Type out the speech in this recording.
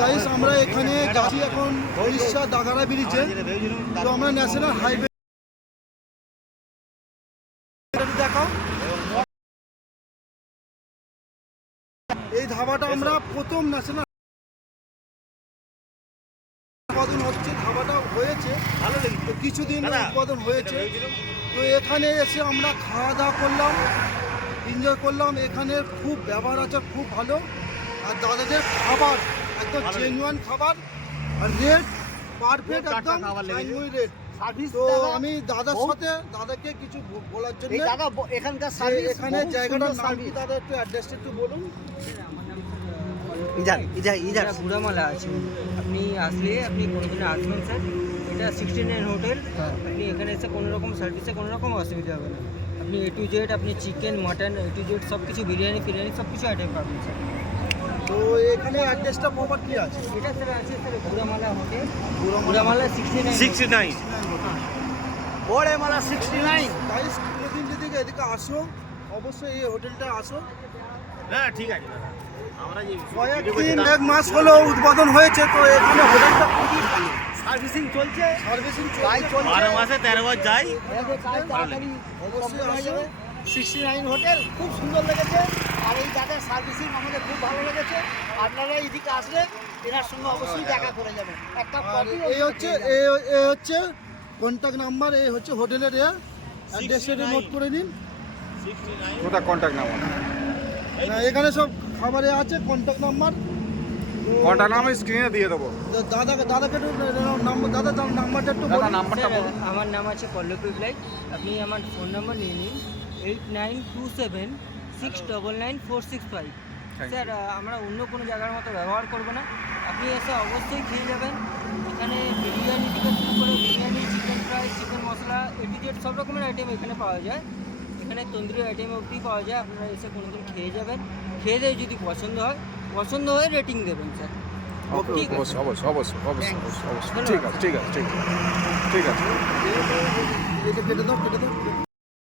Guys আমরা এখানে যাচ্ছি এখন উড়িষ্যা দাগারা ব্রিজে। তো আমরা ন্যাশনাল হাইওয়ে দেখাও। এই ধাবাটা আমরা প্রথম ন্যাশনাল উৎপাদন হচ্ছে, ধাবাটা হয়েছে ভালো লেগেছে, কিছুদিন উৎপাদন হয়েছে। তো এখানে এসে আমরা খাওয়া দাওয়া করলাম, এনজয় করলাম। এখানে খুব ব্যবহার আছে, খুব ভালো। আর দাদাদের খাবার একদম জেনুয়ান খাবার, আর রেট পারফেক্ট, একদম জেনুইন রেট। তো আমি দাদার সাথে দাদাকে কিছু বলার জন্য এখানকার এখানে জায়গাটার নাম কি দাদা, একটু অ্যাড্রেসটা একটু বলুন। গুড়ামালা আছে, আপনি আসলে আপনি কোনোদিন আসবেন স্যার। এটা 69 হোটেল। আপনি এখানে এসে কোনো রকম সার্ভিসে কোনো রকম অসুবিধা হবে না। আপনি A to Z, আপনি chicken mutton A to Z সব কিছু, বিরিয়ানি ফিরিয়ানি সব কিছু আইটেম পাবেন স্যার। তো এখানে অ্যাড্রেসটা প্রপার কি আছে? এটা স্যার আছে স্যার গুড়ামালা হোটেল, গুড়ামালা 69। ওড়েমালা 69। গাইস কোনোদিন যদি এদিকে আসো অবশ্যই এই হোটেলটা আসো। হ্যাঁ ঠিক আছে দাদা, আমরা যে কয়েকদিন এক মাস হলো উদ্বোধন হয়েছে। তো এখানে হোটেলটা খুবই ভালো, সার্ভিসিং চলছে, সার্ভিসিং গাই চলছে। 12 মাসে 13 বার যাই। তাড়াতাড়ি অবশ্যই হয়ে আসো। যাবে। 69 হোটেল খুব সুন্দর লেগেছে, আর এই দাদার সার্ভিসিং আমাদের খুব ভালো লেগেছে। আপনারা এদিকে আসলে এনার সঙ্গে অবশ্যই দেখা করে যাবেন। একটা আর কপি এই হচ্ছে কন্ট্যাক্ট নাম্বার, এই হচ্ছে হোটেলের অ্যাড্রেসটা নোট করে নিন। 69 কোথায় কন্ট্যাক্ট নাম্বার? এখানে সব খাবারে আছে কন্ট্যাক্ট নাম্বার। কন্ট্যাক্ট নাম্বার স্ক্রিনে দিয়ে দেবো। দাদাকে নাম্বার, দাদা নাম্বারটা একটু দাদা বলুন। নাম্বারটা স্যার বলুন। আমার নাম আছে পল্লবী ব্লাইক। আপনি আমার ফোন নাম্বার নিয়ে নিন 8927699465। স্যার আমরা অন্য কোনো জায়গার মতো ব্যবহার করব না, আপনি এসে অবশ্যই খেয়ে যাবেন। এখানে বিরিয়ানি থেকে শুরু করে biryani, chicken fry, chicken masala A to Z সব রকমের আইটেম এখানে পাওয়া যায়। এখানে তন্দুরি আইটেম অবধি পাওয়া যায়। আপনারা এসে কোনোদিন খেয়ে যাবেন, খেয়ে দিয়ে যদি পছন্দ হয় রেটিং দেবেন স্যার। ঠিক আছে, অবশ্যই। ঠিক আছে। এটা কেটে দাও।